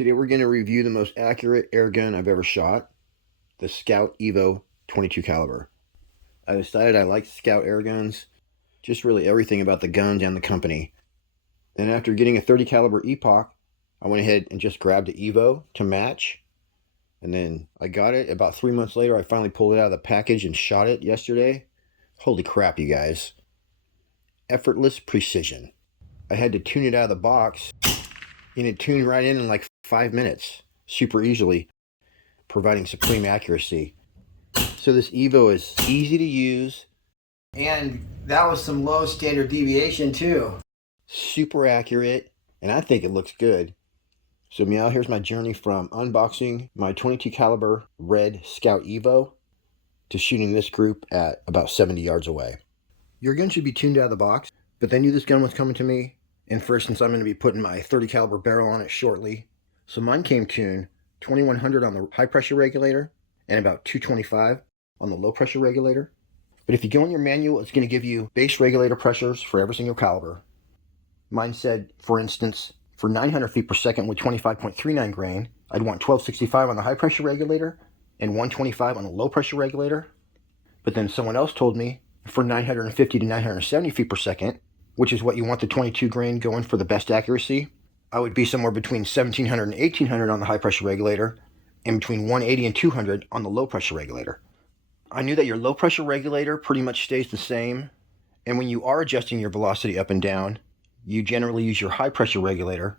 Today we're going to review the most accurate air gun I've ever shot, the Skout EVO 22 caliber. I decided I liked Skout air guns, just really everything about the guns and the company. And after getting a 30 caliber Epoch, I went ahead and just grabbed the EVO to match. And then I got it. About 3 months later, I finally pulled it out of the package and shot it yesterday. Holy crap, you guys. Effortless precision. I had to tune it out of the box, and it tuned right in like 5 minutes, super easily, providing supreme accuracy. So this EVO is easy to use, and that was some low standard deviation too. Super accurate, and I think it looks good. So meow, here's my journey from unboxing my 22 caliber red Skout EVO to shooting this group at about 70 yards away. Your gun should be tuned out of the box, but they knew this gun was coming to me, and for instance, I'm going to be putting my 30 caliber barrel on it shortly. So mine came tuned 2100 on the high pressure regulator and about 225 on the low pressure regulator. But if you go in your manual, it's going to give you base regulator pressures for every single caliber. Mine said, for instance, for 900 feet per second with 25.39 grain, I'd want 1265 on the high pressure regulator and 125 on the low pressure regulator. But then someone else told me for 950 to 970 feet per second, which is what you want the 22 grain going for the best accuracy, I would be somewhere between 1700 and 1800 on the high pressure regulator and between 180 and 200 on the low pressure regulator. I knew that your low pressure regulator pretty much stays the same, and when you are adjusting your velocity up and down, you generally use your high pressure regulator.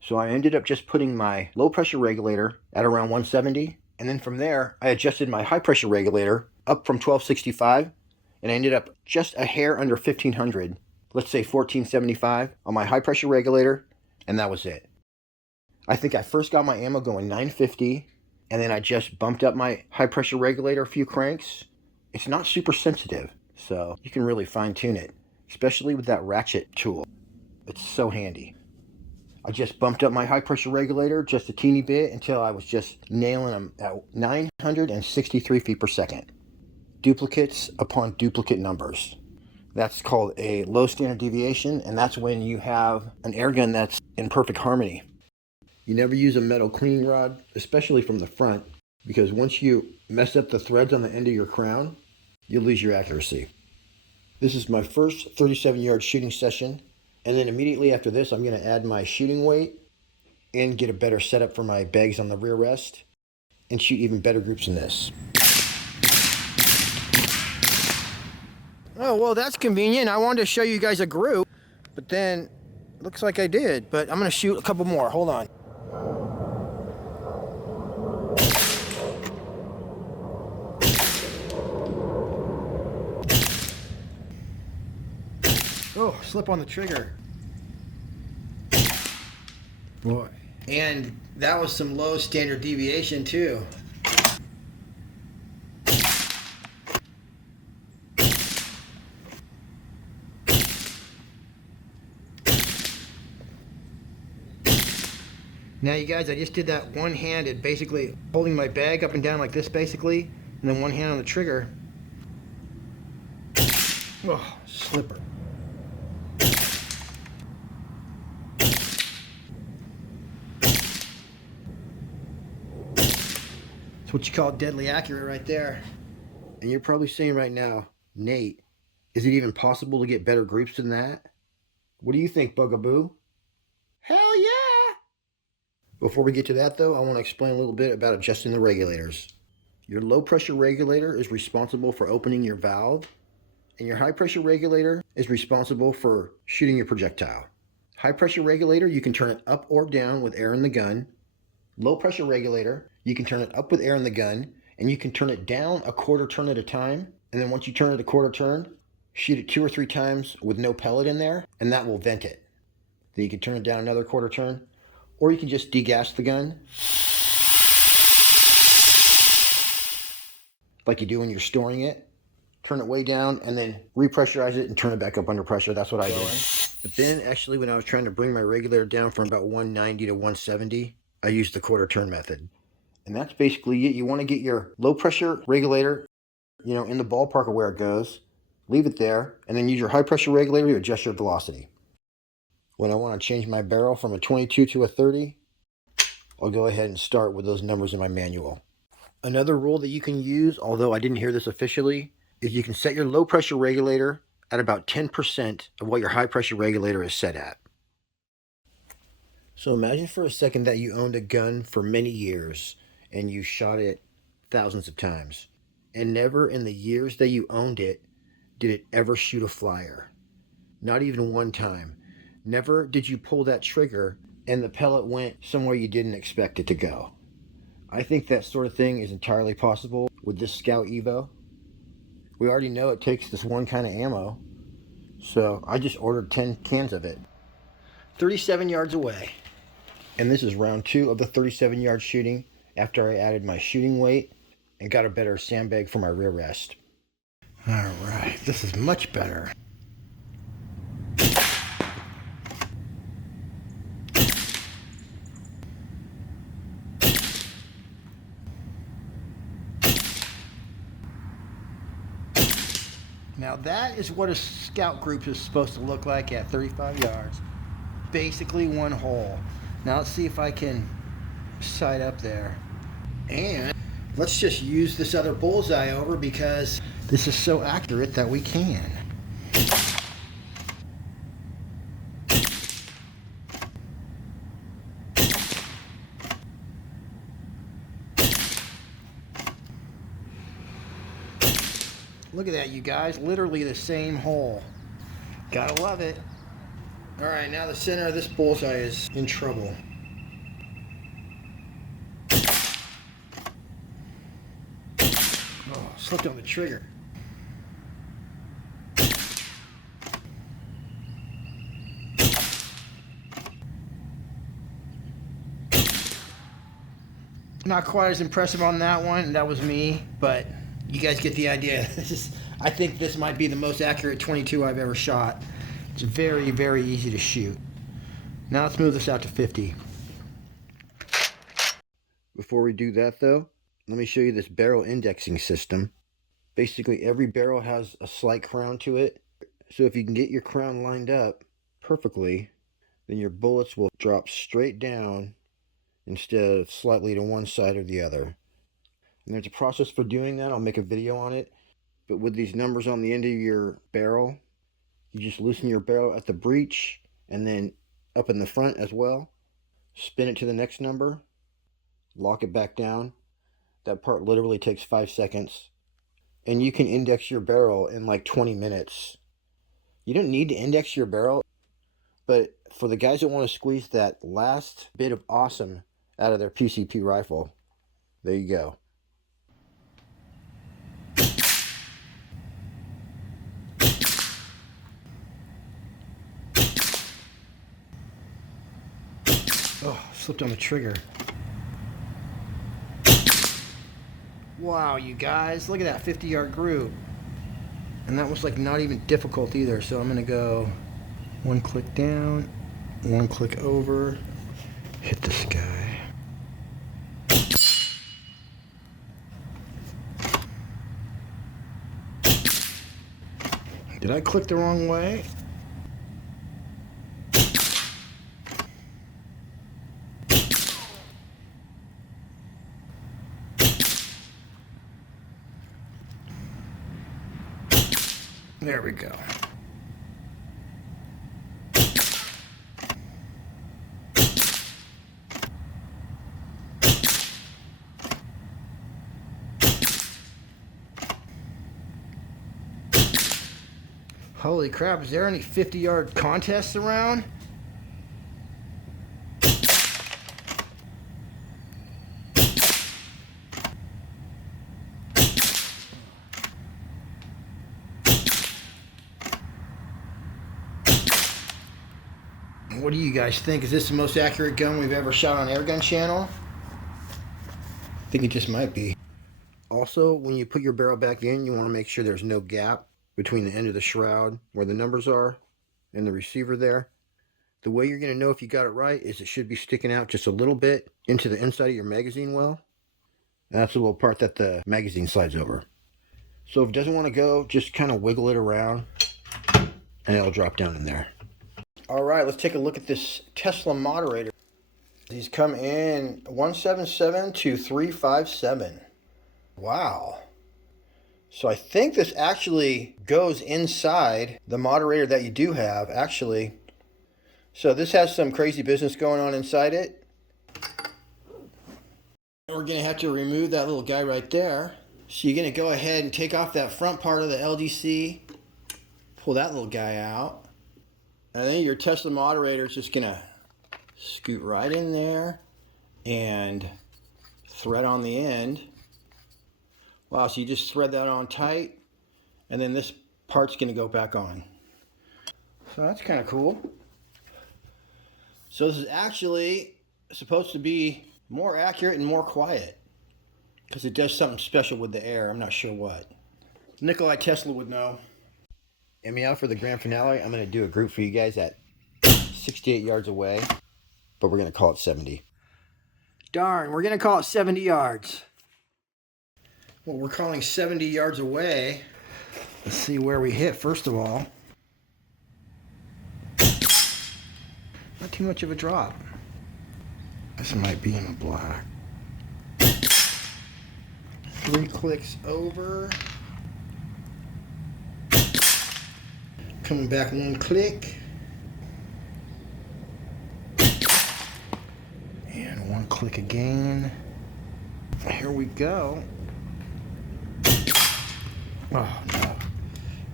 So I ended up just putting my low pressure regulator at around 170, and then from there I adjusted my high pressure regulator up from 1265, and I ended up just a hair under 1500, let's say 1475 on my high pressure regulator, and that was it. I think I first got my ammo going 950, and then I just bumped up my high pressure regulator a few cranks. It's not super sensitive, so you can really fine tune it, especially with that ratchet tool. It's so handy. I just bumped up my high pressure regulator just a teeny bit until I was just nailing them at 963 feet per second. Duplicates upon duplicate numbers. That's called a low standard deviation, and that's when you have an air gun that's in perfect harmony. You never use a metal cleaning rod, especially from the front, because once you mess up the threads on the end of your crown, you'll lose your accuracy. This is my first 37-yard shooting session, and then immediately after this, I'm going to add my shooting weight and get a better setup for my bags on the rear rest and shoot even better groups than this. Oh, well, that's convenient. I wanted to show you guys a group, but then looks like I did. But I'm going to shoot a couple more. Hold on. Oh, slip on the trigger. Boy. And that was some low standard deviation, too. Now you guys, I just did that one-handed, basically holding my bag up and down like this basically, and then one hand on the trigger. Oh, slipper. That's what you call deadly accurate right there. And you're probably saying right now, Nate, is it even possible to get better groups than that? What do you think, Bugaboo? Hell yeah! Before we get to that though, I want to explain a little bit about adjusting the regulators. Your low pressure regulator is responsible for opening your valve, and your high pressure regulator is responsible for shooting your projectile. High pressure regulator, you can turn it up or down with air in the gun. Low pressure regulator, you can turn it up with air in the gun, and you can turn it down a quarter turn at a time, and then once you turn it a quarter turn, shoot it 2 or 3 times with no pellet in there, and that will vent it. Then you can turn it down another quarter turn, or you can just degas the gun like you do when you're storing it. Turn it way down and then repressurize it and turn it back up under pressure. That's what I do. But then actually when I was trying to bring my regulator down from about 190 to 170, I used the quarter turn method. And that's basically it. You want to get your low pressure regulator, in the ballpark of where it goes, leave it there, and then use your high pressure regulator to adjust your velocity. When I want to change my barrel from a 22 to a 30, I'll go ahead and start with those numbers in my manual. Another rule that you can use, although I didn't hear this officially, is you can set your low pressure regulator at about 10% of what your high pressure regulator is set at. So imagine for a second that you owned a gun for many years and you shot it thousands of times. And never in the years that you owned it did it ever shoot a flyer. Not even one time. Never did you pull that trigger and the pellet went somewhere you didn't expect it to go. I think that sort of thing is entirely possible with this Skout EVO. We already know it takes this one kind of ammo, so I just ordered 10 cans of it. 37 yards away. And this is round 2 of the 37-yard shooting after I added my shooting weight and got a better sandbag for my rear rest. Alright, this is much better. Now that is what a scout group is supposed to look like at 35 yards. Basically one hole. Now let's see if I can sight up there. And let's just use this other bullseye over because this is so accurate that we can. Look at that, you guys. Literally the same hole. Gotta love it. Alright, now the center of this bullseye is in trouble. Oh, slipped on the trigger. Not quite as impressive on that one. That was me, but you guys get the idea. I think this might be the most accurate 22 I've ever shot. It's very, very easy to shoot. Now let's move this out to 50. Before we do that though, let me show you this barrel indexing system. Basically every barrel has a slight crown to it. So if you can get your crown lined up perfectly, then your bullets will drop straight down instead of slightly to one side or the other. And there's a process for doing that. I'll make a video on it. But with these numbers on the end of your barrel, you just loosen your barrel at the breech and then up in the front as well. Spin it to the next number. Lock it back down. That part literally takes 5 seconds. And you can index your barrel in like 20 minutes. You don't need to index your barrel, but for the guys that want to squeeze that last bit of awesome out of their PCP rifle, there you go. Oh, slipped on the trigger. Wow, you guys, look at that 50-yard groove. And that was like not even difficult either. So I'm gonna go one click down, one click over, hit this guy. Did I click the wrong way? There we go. Holy crap, is there any 50-yard contests around? What do you guys think? Is this the most accurate gun we've ever shot on Airgun channel? I think it just might be. Also, when you put your barrel back in, you want to make sure there's no gap between the end of the shroud where the numbers are and the receiver there. The way you're going to know if you got it right is it should be sticking out just a little bit into the inside of your magazine well. And that's the little part that the magazine slides over. So if it doesn't want to go, just kind of wiggle it around and it'll drop down in there. Alright, let's take a look at this Tesla moderator. These come in 177 to 357. Wow. So I think this actually goes inside the moderator that you do have, actually. So this has some crazy business going on inside it. We're going to have to remove that little guy right there. So you're going to go ahead and take off that front part of the LDC, pull that little guy out, and then your Tesla moderator is just going to scoot right in there and thread on the end. Wow, so you just thread that on tight, and then this part's going to go back on. So that's kind of cool. So this is actually supposed to be more accurate and more quiet because it does something special with the air. I'm not sure what. Nikolai Tesla would know. And me out for the grand finale. I'm going to do a group for you guys at 68 yards away, but we're going to call it 70. Darn, we're going to call it 70 yards. Well, we're calling 70 yards away. Let's see where we hit first of all. Not too much of a drop. This might be in the black. 3 clicks over. Coming back 1 click. And 1 click again. Here we go. Oh no.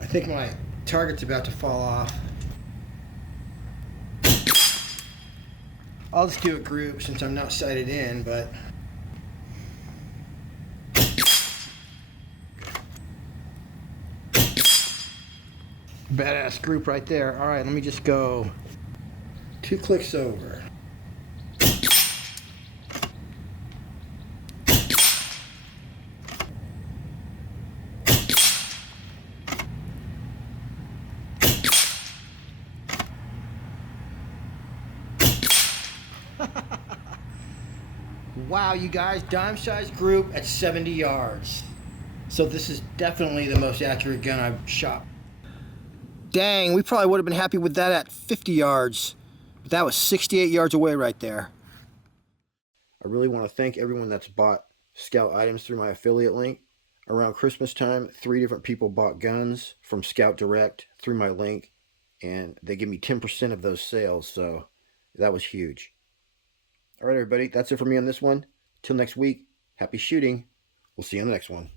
I think my target's about to fall off. I'll just do a group since I'm not sighted in, but badass group right there. All right, let me just go 2 clicks over. Wow, you guys, dime size group at 70 yards. So this is definitely the most accurate gun I've shot. Dang, we probably would have been happy with that at 50 yards. But that was 68 yards away right there. I really want to thank everyone that's bought Skout items through my affiliate link. Around Christmas time, 3 different people bought guns from Skout Direct through my link, and they give me 10% of those sales, so that was huge. All right, everybody, that's it for me on this one. Till next week, happy shooting. We'll see you on the next one.